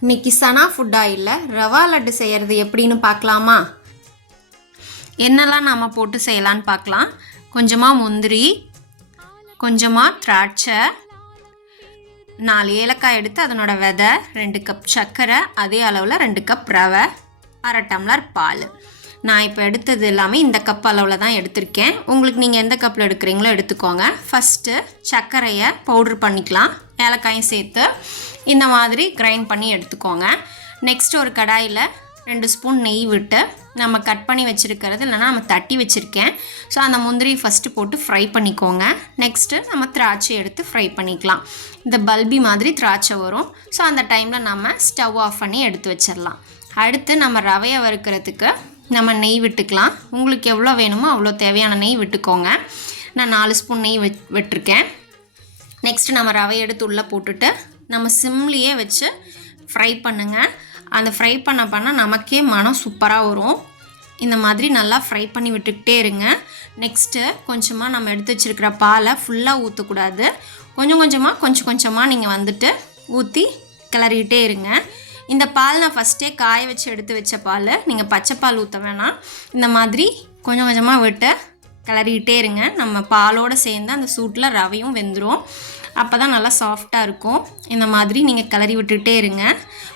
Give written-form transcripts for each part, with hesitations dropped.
இன்னைக்கு சனா ஃபுட் ஆயில்ல ரவா லட்டு செய்கிறது எப்படின்னு பார்க்கலாமா? என்னெல்லாம் நாம் போட்டு செய்யலான்னு பார்க்கலாம். கொஞ்சமாக முந்திரி, கொஞ்சமாக திராட்சை, 4 ஏலக்காய் எடுத்து அதனோட விதை, 2 கப் சர்க்கரை, அதே அளவில் 2 கப் ரவை, 1/2 டம்ளர் பால். நான் இப்போ எடுத்தது எல்லாமே இந்த கப் அளவில் தான் எடுத்திருக்கேன். உங்களுக்கு நீங்கள் எந்த கப்பில் எடுக்கிறீங்களோ எடுத்துக்கோங்க. ஃபஸ்ட்டு சர்க்கரையை பவுட்ரு பண்ணிக்கலாம், ஏலக்காயும் சேர்த்து இந்த மாதிரி கிரைண்ட் பண்ணி எடுத்துக்கோங்க. நெக்ஸ்ட் ஒரு கடாயில் 2 ஸ்பூன் நெய் விட்டு நம்ம கட் பண்ணி வச்சுருக்கிறது இல்லைனா நம்ம தட்டி வச்சுருக்கேன். ஸோ அந்த முந்திரி ஃபஸ்ட்டு போட்டு ஃப்ரை பண்ணிக்கோங்க. நெக்ஸ்ட்டு நம்ம திராட்சை எடுத்து ஃப்ரை பண்ணிக்கலாம். இந்த பல்பி மாதிரி திராட்சை வரும். ஸோ அந்த டைமில் நம்ம ஸ்டவ் ஆஃப் பண்ணி எடுத்து வச்சிடலாம். அடுத்து நம்ம ரவையை வறுக்கிறதுக்கு நம்ம நெய் விட்டுக்கலாம். உங்களுக்கு எவ்வளோ வேணுமோ அவ்வளோ தேவையான நெய் விட்டுக்கோங்க. நான் 4 ஸ்பூன் நெய் விட்டுருக்கேன். நெக்ஸ்ட்டு நம்ம ரவையை எடுத்து உள்ளே போட்டுட்டு நம்ம சிம்லேயே வச்சு ஃப்ரை பண்ணுங்கள். அந்த ஃப்ரை பண்ண நமக்கே மனம் சூப்பராக வரும். இந்த மாதிரி நல்லா ஃப்ரை பண்ணி விட்டுக்கிட்டே இருங்க. நெக்ஸ்ட்டு கொஞ்சமாக நம்ம எடுத்து வச்சுருக்கிற பாலை ஃபுல்லாக ஊற்றக்கூடாது. கொஞ்சம் கொஞ்சமாக நீங்கள் வந்துட்டு ஊற்றி கிளறிக்கிட்டே இருங்க. இந்த பால் நான் ஃபஸ்ட்டே காய வச்சு எடுத்து வச்ச பால், நீங்கள் பச்சை பால் ஊற்ற வேணாம். இந்த மாதிரி கொஞ்சம் கொஞ்சமாக விட்டு கிளறிக்கிட்டே இருங்க. நம்ம பாலோடு சேர்ந்து அந்த சூட்டில் ரவையும் வெந்துடும். அப்போ தான் நல்லா சாஃப்டாக இருக்கும். இந்த மாதிரி நீங்கள் கிளறி விட்டுகிட்டே இருங்க.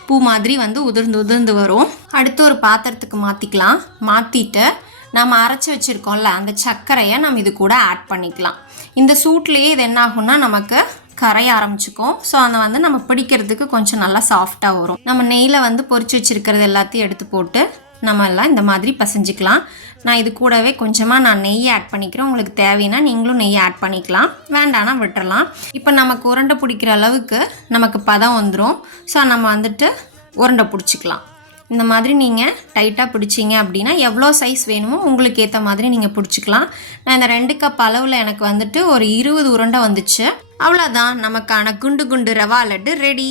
பூ மாதிரி வந்து உதிர்ந்து வரும். அடுத்து ஒரு பாத்திரத்துக்கு மாற்றிக்கலாம். மாற்றிட்டு நம்ம அரைச்சி வச்சுருக்கோம்ல அந்த சர்க்கரையை நம்ம இது கூட ஆட் பண்ணிக்கலாம். இந்த சூட்லேயே இது என்ன ஆகும்னா நமக்கு கரைய ஆரம்பிச்சுக்கும். ஸோ அதை வந்து நம்ம பிடிக்கிறதுக்கு கொஞ்சம் நல்லா சாஃப்டாக வரும். நம்ம நெய்யில் வந்து பொரிச்சு வச்சுருக்கிறது எல்லாத்தையும் எடுத்து போட்டு நம்ம எல்லாம் இந்த மாதிரி பசைஞ்சிக்கலாம். நான் இது கூடவே கொஞ்சமாக நெய் ஆட் பண்ணிக்கிறேன். உங்களுக்கு தேவைன்னா நீங்களும் நெய் ஆட் பண்ணிக்கலாம், வேண்டானா விட்டுறலாம். இப்போ நமக்கு உருண்டை பிடிக்கிற அளவுக்கு நமக்கு பதம் வந்துடும். ஸோ நம்ம வந்துட்டு உருண்டை பிடிச்சிக்கலாம். இந்த மாதிரி நீங்கள் டைட்டாக பிடிச்சிங்க அப்படின்னா எவ்வளோ சைஸ் வேணுமோ உங்களுக்கு ஏற்ற மாதிரி நீங்கள் பிடிச்சிக்கலாம். நான் இந்த 2 கப் அளவில் எனக்கு வந்துட்டு ஒரு 20 உருண்டை வந்துச்சு. அவ்வளோதான், நமக்கான குண்டு ரவா லட்டு ரெடி.